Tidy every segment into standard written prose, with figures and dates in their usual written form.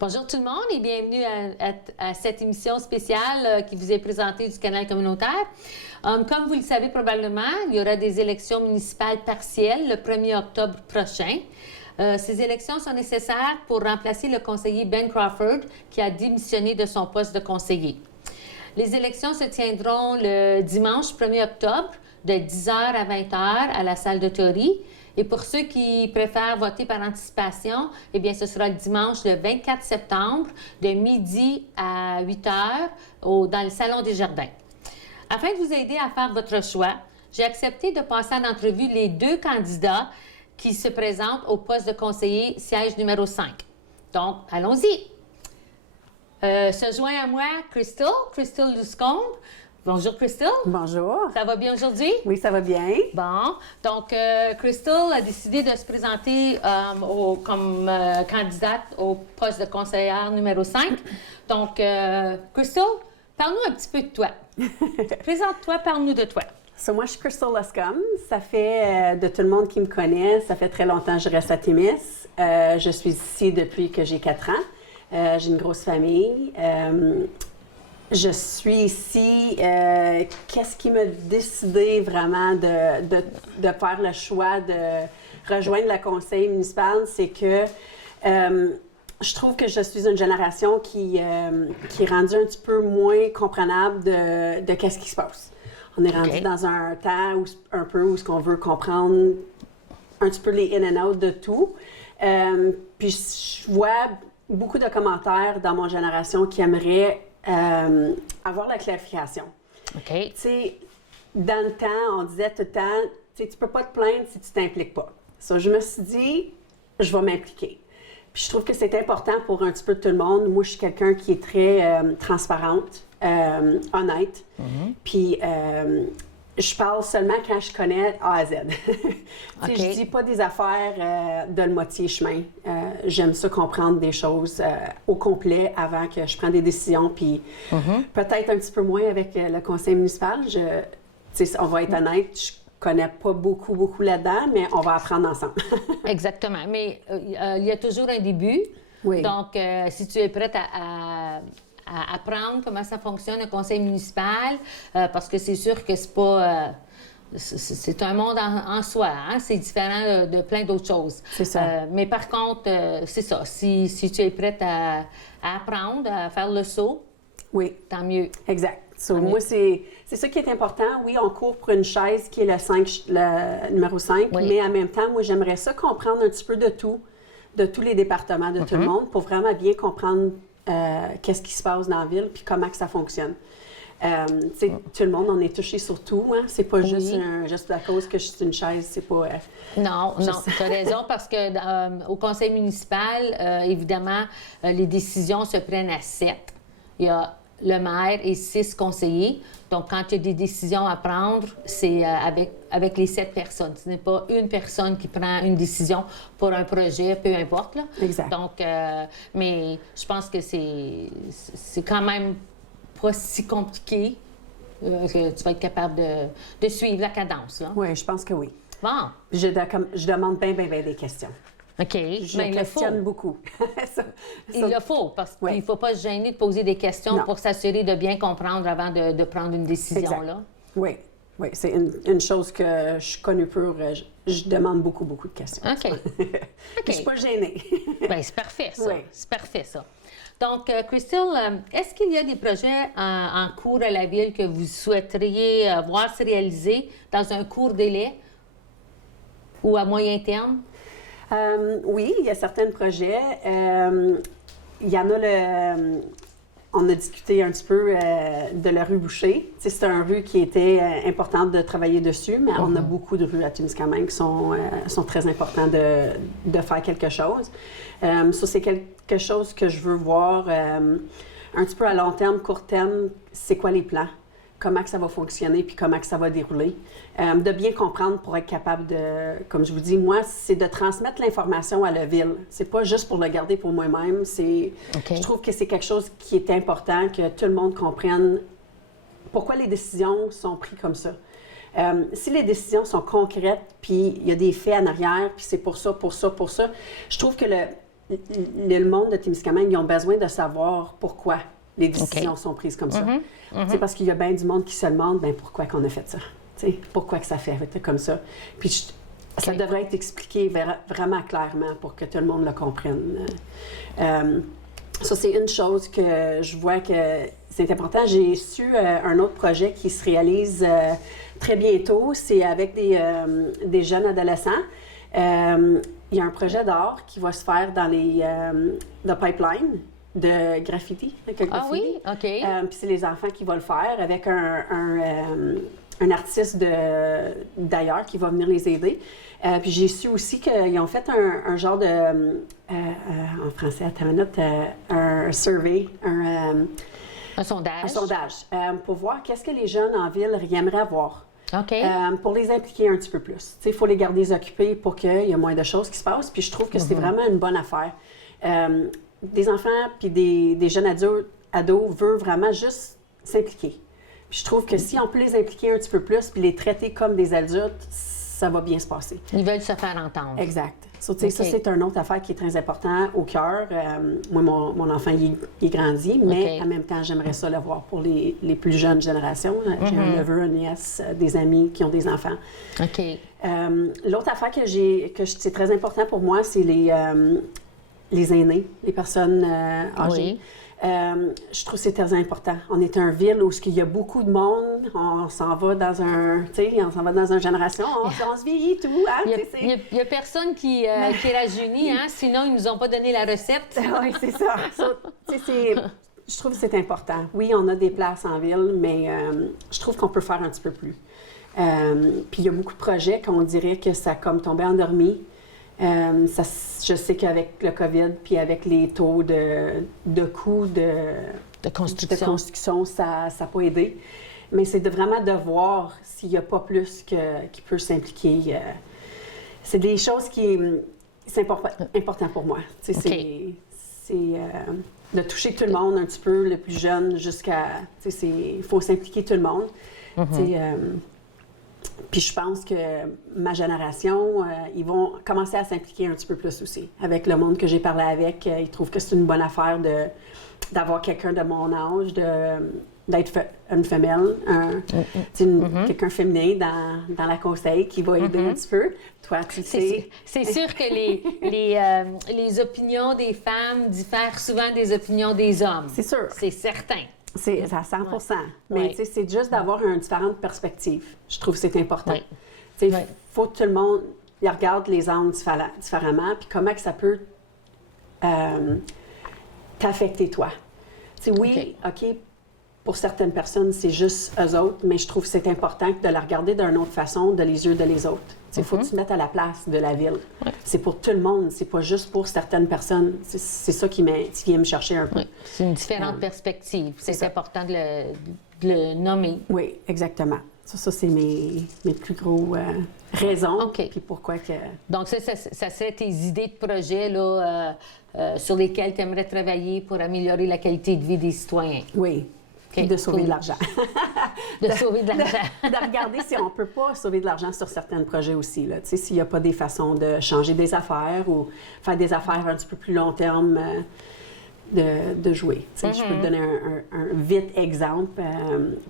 Bonjour tout le monde et bienvenue à cette émission spéciale qui vous est présentée du canal communautaire. Comme vous le savez probablement, il y aura des élections municipales partielles le 1er octobre prochain. Ces élections sont nécessaires pour remplacer le conseiller Ben Crawford qui a démissionné de son poste de conseiller. Les élections se tiendront le dimanche 1er octobre de 10h à 20h à la salle de Tory. Et pour ceux qui préfèrent voter par anticipation, eh bien, ce sera le dimanche le 24 septembre de midi à 8h dans le Salon des Jardins. Afin de vous aider à faire votre choix, j'ai accepté de passer en entrevue les deux candidats qui se présentent au poste de conseiller siège numéro 5. Donc, allons-y. Se joint à moi Crystal Luscombe. Bonjour, Crystal. Bonjour. Ça va bien aujourd'hui? Oui, ça va bien. Bon. Donc, Crystal a décidé de se présenter comme candidate au poste de conseillère numéro 5. Donc, Crystal, parle-nous un petit peu de toi. Présente-toi, parle-nous de toi. Moi, je suis Crystal Luscombe. Ça fait, de tout le monde qui me connaît, ça fait très longtemps que je reste à Témis. Je suis ici depuis que j'ai 4 ans. J'ai une grosse famille. Je suis ici. Qu'est-ce qui m'a décidé vraiment de faire le choix de rejoindre le conseil municipal? C'est que je trouve que je suis une génération qui est rendue un petit peu moins comprenable de qu'est-ce qui se passe. On est rendu dans un temps où on veut comprendre un petit peu les in and out de tout. Puis je vois beaucoup de commentaires dans mon génération qui aimeraient avoir la clarification. OK. Tu sais, dans le temps, on disait tout le temps, tu ne peux pas te plaindre si tu ne t'impliques pas. Je me suis dit, je vais m'impliquer. Puis je trouve que c'est important pour un petit peu tout le monde. Moi, je suis quelqu'un qui est très transparente, honnête. Mm-hmm. Puis je parle seulement quand je connais A à Z. Okay. Je ne dis pas des affaires de le moitié chemin. J'aime ça comprendre des choses au complet avant que je prenne des décisions. Puis peut-être un petit peu moins avec le conseil municipal. On va être honnête, je ne connais pas beaucoup là-dedans, mais on va apprendre ensemble. Exactement. Mais il y a toujours un début. Oui. Donc, si tu es prête à apprendre comment ça fonctionne, un conseil municipal, parce que c'est sûr que c'est pas... c'est un monde en soi, hein? C'est différent de plein d'autres choses. C'est ça. Mais par contre, c'est ça. Si tu es prête à apprendre, à faire le saut, oui, tant mieux. Exact. Moi, c'est ça qui est important. Oui, on court pour une chaise qui est le numéro 5, oui. Mais en même temps, moi, j'aimerais ça comprendre un petit peu de tout, de tous les départements, de tout le monde, pour vraiment bien comprendre qu'est-ce qui se passe dans la ville, puis comment que ça fonctionne. Tout le monde, on est touché sur tout. Hein? C'est pas juste à cause que je suis une chaise, c'est pas... Non, tu as raison, parce que au conseil municipal, évidemment, les décisions se prennent à 7. Il y a le maire et 6 conseillers. Donc, quand il y a des décisions à prendre, c'est avec les 7 personnes. Ce n'est pas une personne qui prend une décision pour un projet, peu importe. Là. Exact. Donc, mais je pense que c'est quand même pas si compliqué que tu vas être capable de suivre la cadence. Là. Oui, je pense que oui. Bon. Je demande bien des questions. OK. Je questionne beaucoup. Il le faut, parce qu'il ne faut pas se gêner de poser des questions pour s'assurer de bien comprendre avant de prendre une décision. Exact. Là. Oui, c'est une chose que je suis connue pour. Je demande beaucoup de questions. OK. Je ne suis pas gênée. Bien, c'est parfait, ça. Oui. C'est parfait, ça. Donc, Crystal, est-ce qu'il y a des projets en cours à la Ville que vous souhaiteriez voir se réaliser dans un court délai ou à moyen terme? Oui, il y a certains projets. Il y en a on a discuté un petit peu de la rue Boucher. C'est une rue qui était importante de travailler dessus, mais on a beaucoup de rues à Témiscamingue qui sont très importantes de faire quelque chose. Ça, c'est quelque chose que je veux voir un petit peu à long terme, court terme. C'est quoi les plans? Comment que ça va fonctionner, puis comment que ça va dérouler. De bien comprendre pour être capable de, comme je vous dis, moi, c'est de transmettre l'information à la ville. C'est pas juste pour le garder pour moi-même. Je trouve que c'est quelque chose qui est important, que tout le monde comprenne pourquoi les décisions sont prises comme ça. Si les décisions sont concrètes, puis il y a des faits en arrière, puis c'est pour ça, je trouve que le monde de Témiscamingue, ils ont besoin de savoir pourquoi les décisions sont prises comme ça. Parce qu'il y a bien du monde qui se demande pourquoi qu'on a fait ça. Pourquoi que ça fait comme ça. Puis ça devrait être expliqué vraiment clairement pour que tout le monde le comprenne. Ça, c'est une chose que je vois que c'est important. J'ai su un autre projet qui se réalise très bientôt. C'est avec des jeunes adolescents. Il y a un projet d'art qui va se faire dans le pipeline de graffiti. Ah oui? OK. Puis c'est les enfants qui vont le faire avec un artiste d'ailleurs qui va venir les aider. Puis j'ai su aussi qu'ils ont fait un genre de... en français, attends une minute, un survey, un sondage. Un sondage pour voir qu'est-ce que les jeunes en ville aimeraient avoir. OK. Pour les impliquer un petit peu plus. Il faut les garder occupés pour qu'il y ait moins de choses qui se passent. Puis je trouve que c'est vraiment une bonne affaire. Des enfants puis des jeunes ados veulent vraiment juste s'impliquer. Puis je trouve que si on peut les impliquer un petit peu plus puis les traiter comme des adultes, ça va bien se passer. Ils veulent se faire entendre. Exact. Ça, c'est une autre affaire qui est très importante au cœur. Moi, mon enfant, il est grandi, mais en même temps, j'aimerais ça le voir pour les plus jeunes générations. J'ai un neveu, une nièce, des amis qui ont des enfants. OK. L'autre affaire que c'est très important pour moi, c'est les aînés, les personnes âgées. Oui. Je trouve que c'est très important. On est une ville où il y a beaucoup de monde, on s'en va dans une génération, on se vieillit tout. Hein, il y a personne qui rajeunit, hein, sinon ils nous ont pas donné la recette. Oui, c'est ça. Je trouve que c'est important. Oui, on a des places en ville, mais je trouve qu'on peut faire un petit peu plus. Puis il y a beaucoup de projets qu'on dirait que ça a comme tombé endormi. Je sais qu'avec le COVID, puis avec les taux de coûts de construction, ça n'a pas aidé. Mais c'est vraiment de voir s'il n'y a pas plus qui peut s'impliquer. C'est des choses qui sont importantes pour moi. Okay. C'est de toucher tout le monde un petit peu, le plus jeune jusqu'à... Il faut s'impliquer tout le monde. Puis je pense que ma génération, ils vont commencer à s'impliquer un petit peu plus aussi. Avec le monde que j'ai parlé avec, ils trouvent que c'est une bonne affaire d'avoir quelqu'un de mon âge, d'être une femelle, quelqu'un féminin dans la conseil qui va aider un petit peu. Toi, tu sais... C'est sûr que les opinions des femmes diffèrent souvent des opinions des hommes. C'est sûr. C'est certain. C'est à 100 Mais c'est juste d'avoir une différente perspective. Je trouve que c'est important. Il faut que tout le monde regarde les angles différemment, puis comment que ça peut t'affecter toi. Oui, OK, pour certaines personnes, c'est juste eux autres, mais je trouve que c'est important de la regarder d'une autre façon, de les yeux de les autres. Il faut que tu te mettes à la place de la ville. C'est pour tout le monde, c'est pas juste pour certaines personnes. C'est ça qui vient me chercher un peu. C'est une différente perspective. C'est important de le nommer. Oui, exactement. Ça c'est mes plus gros raisons. Puis pourquoi que... Donc, ça serait tes idées de projet là, sur lesquelles tu aimerais travailler pour améliorer la qualité de vie des citoyens. Oui. De sauver de l'argent. De sauver de l'argent. De regarder si on ne peut pas sauver de l'argent sur certains projets aussi. Là. S'il n'y a pas des façons de changer des affaires ou faire des affaires un petit peu plus long terme de jouer. Je peux te donner un vite exemple.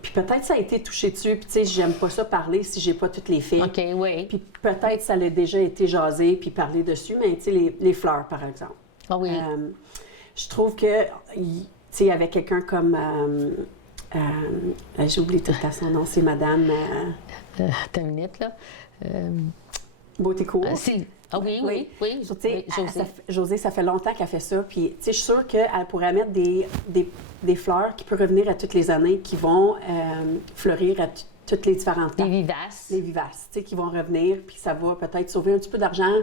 Puis peut-être ça a été touché dessus. Puis j'aime pas ça parler si j'ai pas toutes les faits. OK, oui. Puis peut-être ça a déjà été jasé puis parlé dessus. Mais les fleurs, par exemple. Ah oui. Je trouve que... avec quelqu'un comme... j'ai oublié tout à son nom, c'est Madame... Attends une minute, là. Beautécourt. Ah oui. Josée, ça fait longtemps qu'elle fait ça. Puis, je suis sûre qu'elle pourrait mettre des fleurs qui peuvent revenir à toutes les années, qui vont fleurir à toutes les différentes temps. Les vivaces. Les vivaces, qui vont revenir. Puis ça va peut-être sauver un petit peu d'argent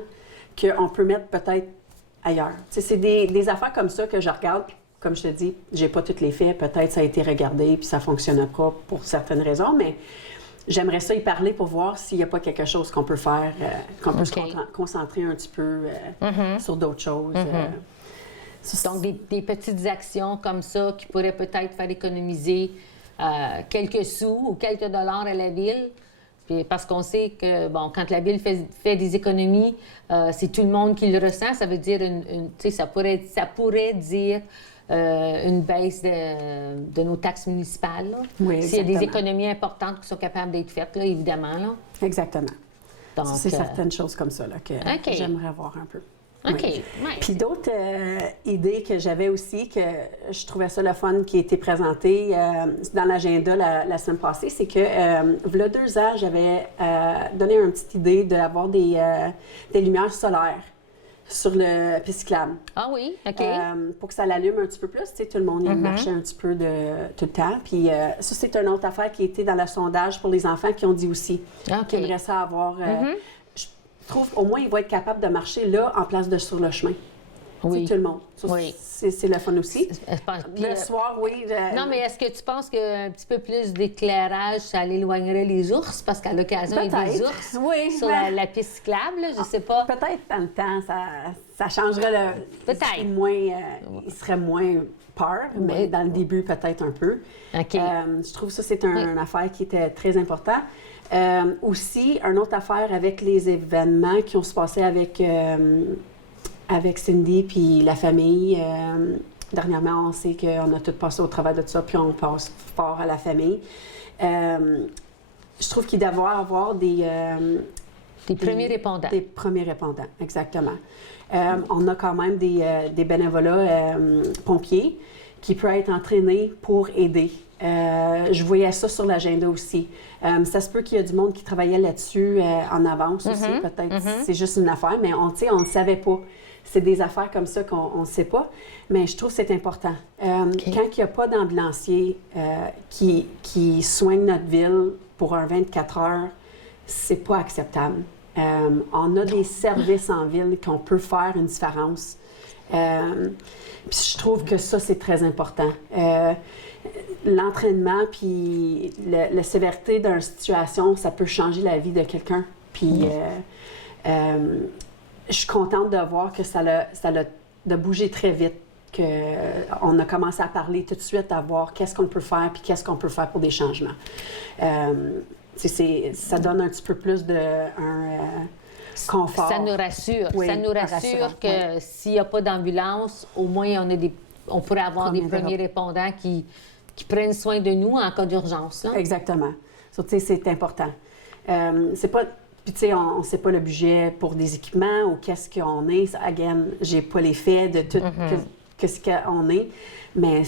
qu'on peut mettre peut-être ailleurs. C'est des affaires comme ça que je regarde. Comme je te dis, j'ai pas tous les faits. Peut-être ça a été regardé puis ça fonctionne pas pour certaines raisons, mais j'aimerais ça y parler pour voir s'il n'y a pas quelque chose qu'on peut faire, qu'on peut se concentrer un petit peu sur d'autres choses. Donc, des petites actions comme ça qui pourraient peut-être faire économiser quelques sous ou quelques dollars à la ville Puis parce qu'on sait que, bon, quand la Ville fait des économies, c'est tout le monde qui le ressent. Ça veut dire, tu sais, ça pourrait dire une baisse de nos taxes municipales. Là. Oui, s'il y a des exactement. économies importantes qui sont capables d'être faites, là, évidemment. Là. Exactement. Donc, c'est certaines choses comme ça là, que j'aimerais voir un peu. OK. Oui. Ouais. Puis d'autres idées que j'avais aussi, que je trouvais ça le fun, qui a été présenté dans l'agenda la semaine passée, c'est que, il y a 2 ans, j'avais donné une petite idée d'avoir des lumières solaires sur le piste cyclable. Ah oui, OK. Pour que ça l'allume un petit peu plus. Tu sais, tout le monde y marchait un petit peu tout le temps. Puis ça, c'est une autre affaire qui était dans le sondage pour les enfants qui ont dit aussi OK. qu'ils aimeraient ça avoir... Je trouve au moins ils vont être capables de marcher là en place de sur le chemin. Oui. Tu sais, tout le monde. Ça, Oui. c'est le fun aussi. Puis, Le soir, oui. non, mais est-ce que tu penses qu'un petit peu plus d'éclairage, ça l'éloignerait les ours? Parce qu'à l'occasion, il y a des Peut-être. ours Oui, sur mais- la piste cyclable, là, je sais pas. Peut-être dans le temps, ça changerait le... Peut-être. Il serait moins peur, mais dans le début, peut-être un peu. OK. Je trouve ça, c'est une affaire qui était très importante. Aussi, une autre affaire avec les événements qui ont se passé avec Cindy puis la famille. Dernièrement, on sait qu'on a tout passé au travers de ça, puis on passe fort à la famille. Je trouve qu'il doit y avoir des premiers répondants. Des premiers répondants, exactement. On a quand même des bénévolats pompiers qui peuvent être entraînés pour aider. Je voyais ça sur l'agenda aussi. Ça se peut qu'il y a du monde qui travaillait là-dessus en avance aussi, peut-être. C'est juste une affaire, mais on ne le savait pas. C'est des affaires comme ça qu'on ne sait pas, mais je trouve que c'est important. Quand il n'y a pas d'ambulancier qui soigne notre ville pour un 24 heures, c'est pas acceptable. On a des services en ville qu'on peut faire une différence. Puis je trouve que ça, c'est très important. L'entraînement puis la sévérité d'une situation, ça peut changer la vie de quelqu'un. Puis je suis contente de voir que ça a de bouger très vite, qu'on a commencé à parler tout de suite, à voir qu'est-ce qu'on peut faire puis qu'est-ce qu'on peut faire pour des changements. Ça donne un petit peu plus de confort. Ça nous rassure. Oui, ça nous rassure que s'il n'y a pas d'ambulance, au moins on pourrait avoir des premiers répondants qui prennent soin de nous en cas d'urgence. Là. Exactement. So, c'est important. C'est pas... Puis, tu sais, on ne sait pas le budget pour des équipements ou qu'est-ce qu'on est. Again, j'ai pas les faits de tout ce qu'on est. Mais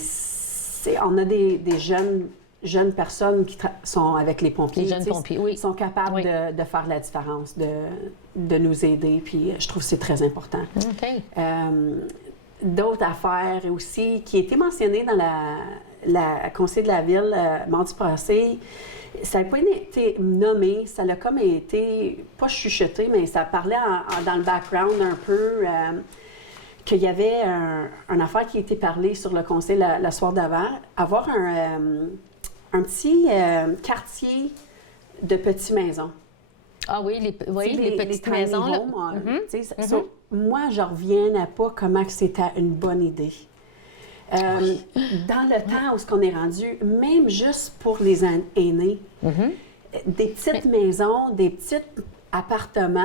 on a des jeunes personnes qui sont avec les pompiers. Les jeunes pompiers, oui. Sont capables de faire la différence, de nous aider. Puis, je trouve que c'est très important. OK. D'autres affaires aussi qui étaient mentionnées dans la conseil de la ville mardi passé, ça n'a pas été nommé, ça l'a comme été, pas chuchoté, mais ça parlait dans le background un peu qu'il y avait une affaire qui a été parlée sur le conseil la soir d'avant, avoir un petit quartier de petites maisons. Ah oui, les petites tiny maisons. Là. Là. Moi, je reviens à pas comment que c'était une bonne idée. Dans le temps où on est rendu, même juste pour les aînés, des petites maisons, des petits appartements,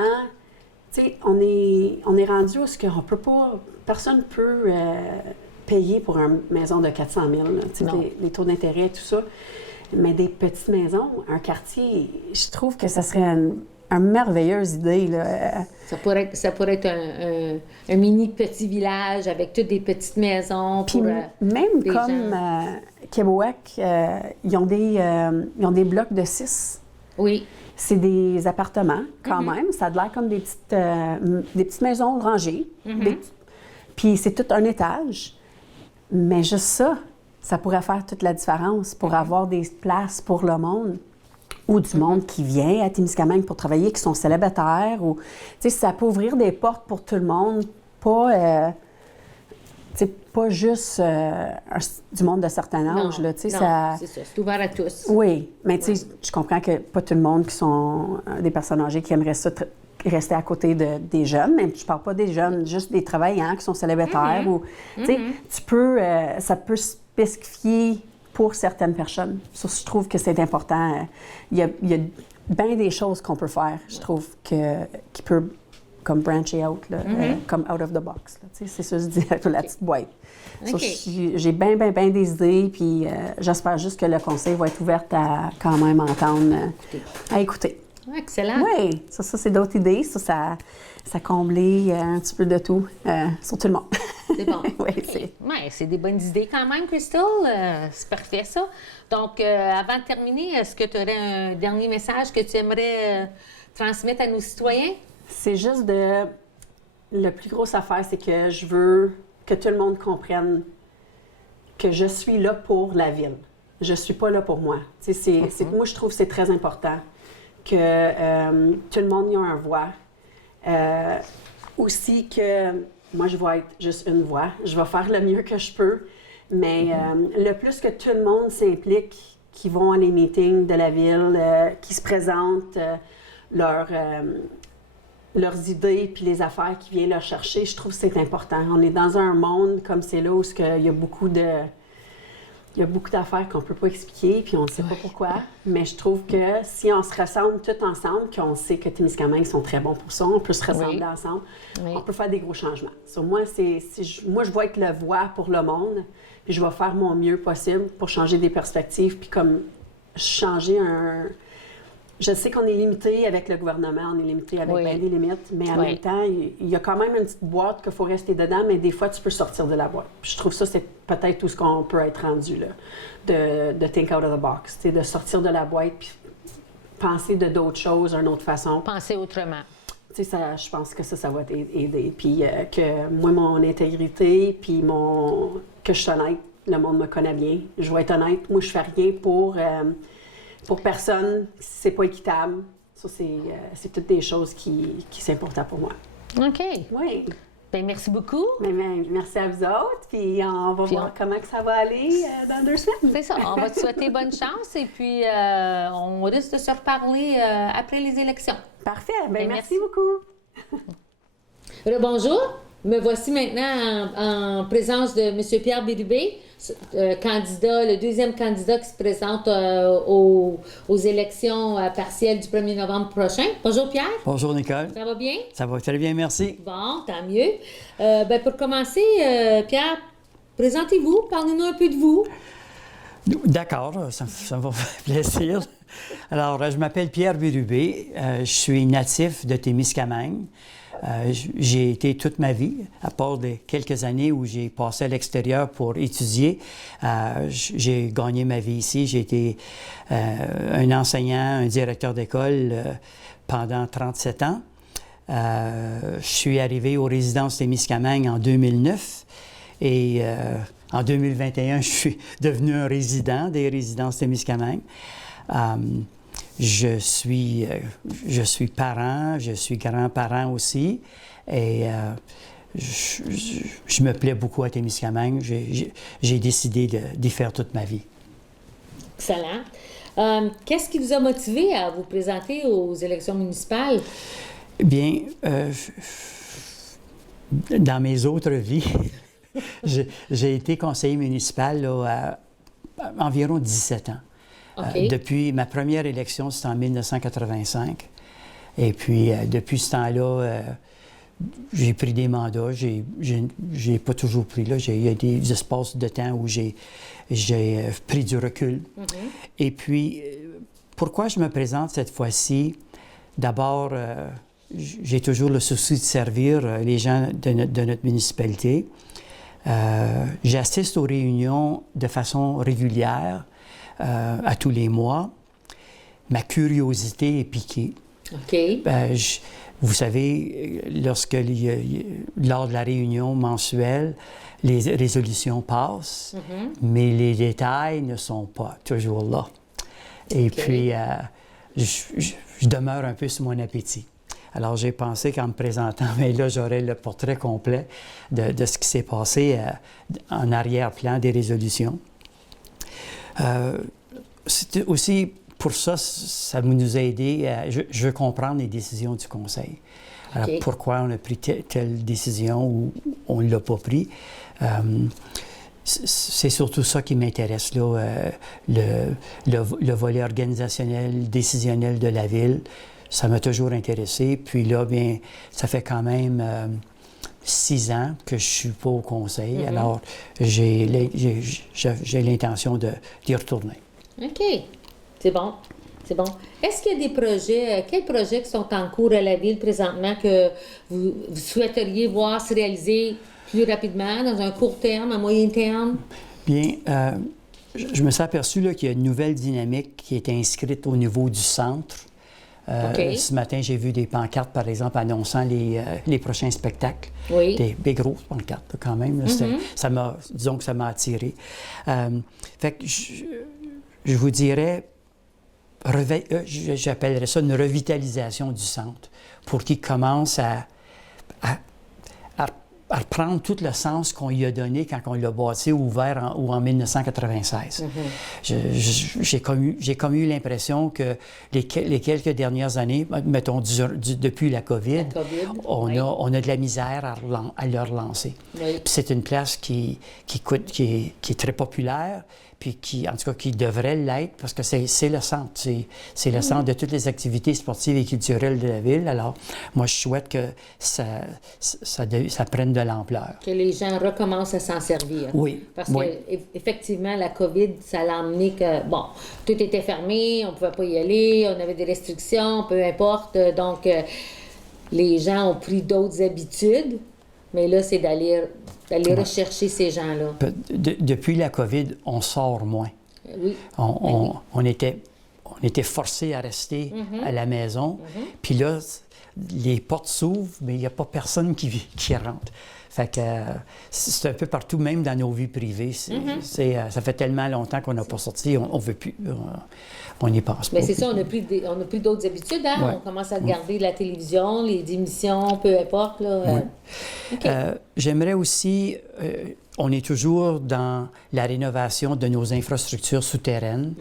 tu sais, on est rendu où on peut pas, personne ne peut payer pour une maison de 400 000, les taux d'intérêt, tout ça. Mais des petites maisons, un quartier, je trouve que ça serait une merveilleuse idée. Là. Ça pourrait être un mini petit village avec toutes des petites maisons. Puis pour, même des comme Québec, ils ont des blocs de 6. Oui. C'est des appartements quand même. Ça a l'air comme des petites maisons rangées. Puis c'est tout un étage. Mais juste ça pourrait faire toute la différence pour avoir des places pour le monde. Ou du monde qui vient à Témiscamingue pour travailler, qui sont célibataires. Ou, ça peut ouvrir des portes pour tout le monde, pas juste du monde de certain âge. Non, là, c'est ça. C'est ouvert à tous. Oui, mais je comprends que pas tout le monde qui sont des personnes âgées qui aimeraient ça rester à côté des jeunes, mais je parle pas des jeunes, juste des travaillants qui sont célibataires. Ou, ça peut spécifier pour certaines personnes. Ça, je trouve que c'est important. Il y a bien des choses qu'on peut faire, je trouve, qui peut comme brancher out, là, comme out of the box. C'est ça que je dis avec la petite boîte. So, j'ai bien des idées, puis j'espère juste que le conseil va être ouvert à quand même entendre, à écouter. Excellent. Oui, ça c'est d'autres idées. Ça comblé un petit peu de tout sur tout le monde. C'est bon. Oui, c'est des bonnes idées quand même, Crystal. C'est parfait, ça. Donc, avant de terminer, est-ce que tu aurais un dernier message que tu aimerais transmettre à nos citoyens? C'est juste le plus grosse affaire, c'est que je veux que tout le monde comprenne que je suis là pour la ville. Je ne suis pas là pour moi. Moi, je trouve que c'est très important que tout le monde y a un voix. Aussi que moi, je vais être juste une voix. Je vais faire le mieux que je peux. Mais le plus que tout le monde s'implique, qui vont à les meetings de la ville, qui se présentent leurs idées puis les affaires qui viennent leur chercher, je trouve que c'est important. On est dans un monde comme c'est là où il y a beaucoup d'affaires qu'on ne peut pas expliquer, puis on ne sait pas pourquoi. Mais je trouve que si on se rassemble tous ensemble, qu'on sait que Témiscamingue sont très bons pour ça, on peut se rassembler ensemble, on peut faire des gros changements. Moi, je vais être la voix pour le monde, puis je vais faire mon mieux possible pour changer des perspectives, puis comme changer un... Je sais qu'on est limité avec le gouvernement, on est limité avec bien des limites, mais en même temps, il y a quand même une petite boîte qu'il faut rester dedans, mais des fois, tu peux sortir de la boîte. Puis je trouve ça, c'est peut-être tout ce qu'on peut être rendu, là, de think out of the box, de sortir de la boîte puis penser de d'autres choses, d'une autre façon. Penser autrement. Je pense que ça va t'aider. Puis que moi, mon intégrité, puis que je suis honnête, le monde me connaît bien. Je vais être honnête, moi, je fais rien pour personne, c'est pas équitable. Ça, c'est toutes des choses qui sont importantes pour moi. OK. Oui. Bien, merci beaucoup. Merci à vous autres. Puis on va voir comment que ça va aller dans 2 semaines. C'est ça. On va te souhaiter bonne chance et puis on risque de se reparler après les élections. Parfait. Bien, merci beaucoup. Bonjour. Me voici maintenant en présence de M. Pierre Bérubé, candidat, le deuxième candidat qui se présente aux élections partielles du 1er novembre prochain. Bonjour Pierre. Bonjour Nicole. Ça va bien? Ça va très bien, merci. Bon, tant mieux. Pour commencer, Pierre, présentez-vous, parlez-nous un peu de vous. D'accord, ça me va faire plaisir. Alors, je m'appelle Pierre Bérubé, je suis natif de Témiscamingue. J'ai été toute ma vie, à part de quelques années où j'ai passé à l'extérieur pour étudier. J'ai gagné ma vie ici. J'ai été un enseignant, un directeur d'école pendant 37 ans. Je suis arrivé aux résidences Témiscamingue en 2009 et en 2021, je suis devenu un résident des résidences Témiscamingue. Je suis parent, je suis grand-parent aussi, et je me plais beaucoup à Témiscamingue. J'ai décidé d'y faire toute ma vie. Excellent. Qu'est-ce qui vous a motivé à vous présenter aux élections municipales? Bien, dans mes autres vies, j'ai été conseiller municipal là, à environ 17 ans. Okay. Depuis ma première élection, c'était en 1985. Et puis, depuis ce temps-là, j'ai pris des mandats. J'ai pas toujours pris, là. Il y a des espaces de temps où j'ai pris du recul. Mm-hmm. Et puis, pourquoi je me présente cette fois-ci? D'abord, j'ai toujours le souci de servir les gens de notre municipalité. J'assiste aux réunions de façon régulière. À tous les mois. Ma curiosité est piquée. OK. Vous savez, lors de la réunion mensuelle, les résolutions passent, mais les détails ne sont pas toujours là. Et puis, je demeure un peu sur mon appétit. Alors, j'ai pensé qu'en me présentant, mais là, j'aurais le portrait complet de ce qui s'est passé en arrière-plan des résolutions. C'était aussi pour ça, ça nous a aidé. Je veux comprendre les décisions du Conseil. Alors, pourquoi on a pris telle décision ou on ne l'a pas pris. c'est surtout ça qui m'intéresse, là, le volet organisationnel, décisionnel de la ville. Ça m'a toujours intéressé. Puis là, bien, ça fait quand même 6 ans que je suis pas au conseil. Alors, j'ai l'intention d'y retourner. OK. C'est bon. C'est bon. Est-ce qu'il y a des projets, quels projets qui sont en cours à la Ville présentement que vous souhaiteriez voir se réaliser plus rapidement, dans un court terme, un moyen terme? Bien, je me suis aperçu là, qu'il y a une nouvelle dynamique qui est inscrite au niveau du centre. OK. Ce matin, j'ai vu des pancartes, par exemple, annonçant les prochains spectacles. Oui. Des grosses pancartes, quand même. Là. Disons que ça m'a attiré. Fait que je vous dirais, j'appellerais ça une revitalisation du centre pour qu'il commence à reprendre tout le sens qu'on y a donné quand on l'a bâti ou ouvert en 1996. J'ai comme eu l'impression que les quelques dernières années, mettons depuis la COVID, on a de la misère à le relancer. Oui. Puis c'est une place qui est très populaire, puis en tout cas, qui devrait l'être, parce que c'est le centre. C'est le centre de toutes les activités sportives et culturelles de la ville. Alors, moi, je souhaite que ça prenne de l'ampleur. Que les gens recommencent à s'en servir. Oui. Parce que, effectivement, la COVID, ça l'a amené que, bon, tout était fermé, on ne pouvait pas y aller, on avait des restrictions, peu importe. Donc, les gens ont pris d'autres habitudes, mais là, c'est d'aller rechercher ces gens-là. Depuis la COVID, on sort moins. Oui. On était forcés à rester à la maison. Puis là, les portes s'ouvrent, mais il n'y a pas personne qui rentre. Fait que c'est un peu partout, même dans nos vies privées. Ça fait tellement longtemps qu'on n'a pas sorti, on ne veut plus. On n'y pense pas. Mais c'est ça, on a pris d'autres habitudes. Hein? Ouais. On commence à regarder la télévision, les émissions, peu importe. Là. OK. J'aimerais aussi, on est toujours dans la rénovation de nos infrastructures souterraines,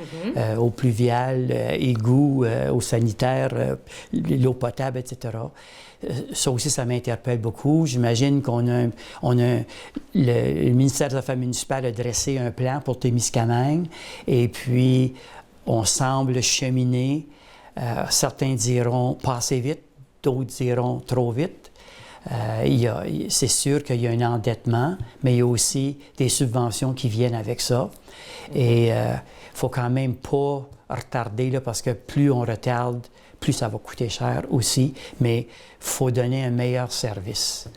au pluvial, égouts, au sanitaire, l'eau potable, etc. Ça aussi, ça m'interpelle beaucoup. J'imagine le ministère des Affaires municipales a dressé un plan pour Témiscamingue, et puis on semble cheminer. Certains diront pas assez vite, d'autres diront trop vite. C'est sûr qu'il y a un endettement, mais il y a aussi des subventions qui viennent avec ça. Et il ne faut quand même pas retarder, là, parce que plus on retarde, plus ça va coûter cher aussi, mais il faut donner un meilleur service.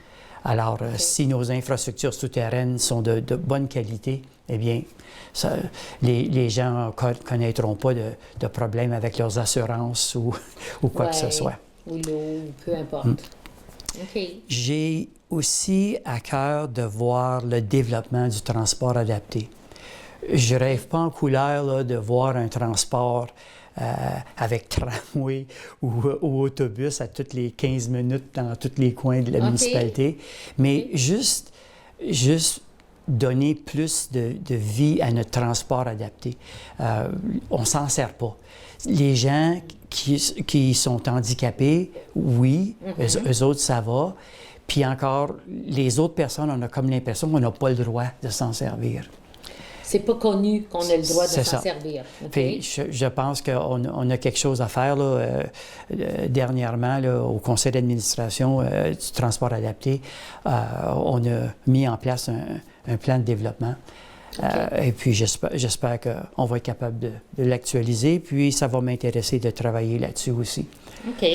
Alors, si nos infrastructures souterraines sont de bonne qualité, eh bien, les gens ne connaîtront pas de problème avec leurs assurances ou quoi que ce soit. Ou l'eau, peu importe. OK. J'ai aussi à cœur de voir le développement du transport adapté. Je ne rêve pas en couleur là, de voir un transport avec tramway ou autobus à toutes les 15 minutes dans tous les coins de la municipalité, mais juste donner plus de vie à notre transport adapté. On ne s'en sert pas. Les gens qui sont handicapés, oui, eux autres, ça va. Puis encore, les autres personnes, on a comme l'impression qu'on n'a pas le droit de s'en servir. C'est pas connu qu'on a le droit de s'en servir. Okay? Puis je pense qu'on a quelque chose à faire. Là, dernièrement, là, au conseil d'administration du transport adapté, on a mis en place un plan de développement. Et puis j'espère qu'on va être capable de l'actualiser. Puis ça va m'intéresser de travailler là-dessus aussi. OK.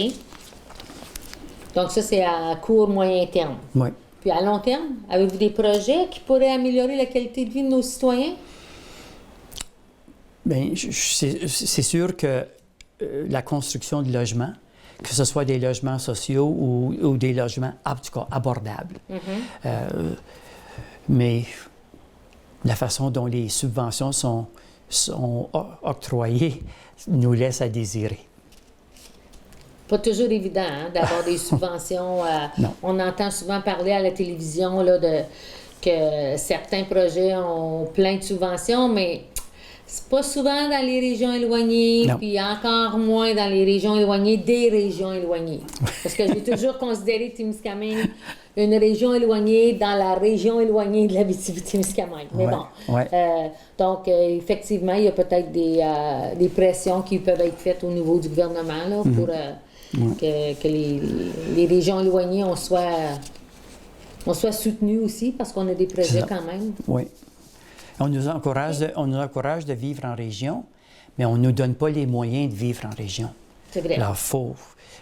Donc ça, c'est à court, moyen terme. Oui. Puis à long terme, avez-vous des projets qui pourraient améliorer la qualité de vie de nos citoyens? Bien, c'est sûr que la construction de logements, que ce soit des logements sociaux ou des logements, en tout cas, abordables. Mais la façon dont les subventions sont octroyées nous laisse à désirer. Pas toujours évident d'avoir des subventions. On entend souvent parler à la télévision là, que certains projets ont plein de subventions, mais C'est pas souvent dans les régions éloignées, Non. puis encore moins dans les régions éloignées des régions éloignées. Parce que j'ai toujours considéré Témiscamingue une région éloignée dans la région éloignée de l'Abitibi-Témiscamingue. Mais Ouais, bon. ouais. Donc, effectivement, il y a peut-être des pressions qui peuvent être faites au niveau du gouvernement là, pour que les régions éloignées on soit soutenues aussi, parce qu'on a des projets ça. quand même. Oui. On nous encourage de vivre en région, mais on ne nous donne pas les moyens de vivre en région. C'est vrai. Alors,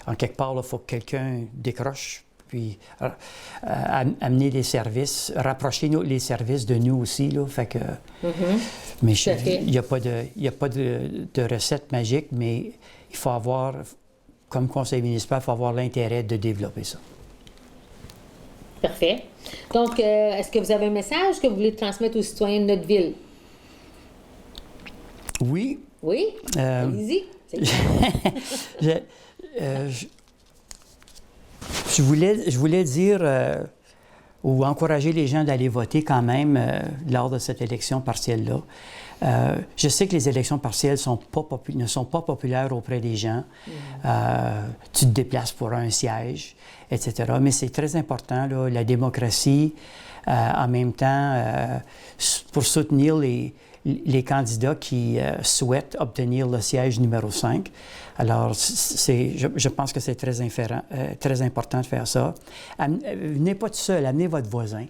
en quelque part, il faut que quelqu'un décroche, puis amener les services, rapprocher les services de nous aussi. Là, fait que, mais Tout à fait. il n'y a pas de recette magique, mais il faut avoir, comme conseil municipal, il faut avoir l'intérêt de développer ça. Parfait. Donc, est-ce que vous avez un message que vous voulez transmettre aux citoyens de notre ville? Oui. Oui? Allez-y. Je voulais dire ou encourager les gens d'aller voter quand même lors de cette élection partielle-là. Je sais que les élections partielles ne sont pas populaires auprès des gens. Tu te déplaces pour un siège, etc. Mais c'est très important, là, la démocratie, en même temps, pour soutenir les candidats qui souhaitent obtenir le siège numéro 5. Alors, je pense que c'est très important de faire ça. Venez pas tout seul, amenez votre voisin.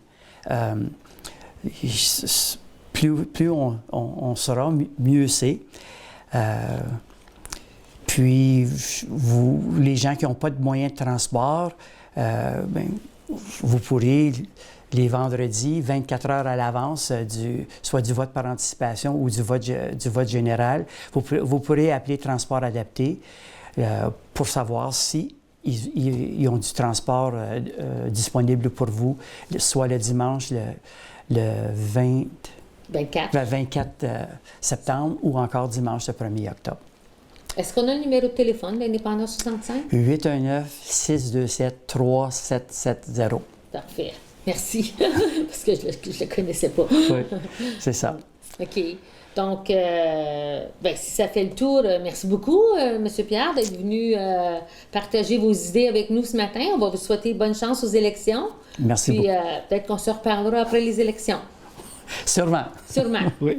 Plus on sera, mieux c'est. Puis, les gens qui n'ont pas de moyens de transport, vous pourrez, les vendredis, 24 heures à l'avance, soit du vote par anticipation ou du vote général, vous pourrez appeler Transport adapté pour savoir si ils ont du transport disponible pour vous, soit le dimanche, le 24 septembre ou encore dimanche le 1er octobre. Est-ce qu'on a le numéro de téléphone de l'Indépendance 65? 819-627-3770. Parfait. Merci. Parce que je ne le connaissais pas. Oui, c'est ça. OK. Donc, si ça fait le tour, merci beaucoup, M. Pierre, d'être venu partager vos idées avec nous ce matin. On va vous souhaiter bonne chance aux élections. Merci beaucoup. Puis, beaucoup. peut-être qu'on se reparlera après les élections. Sûrement. Sûrement. Oui.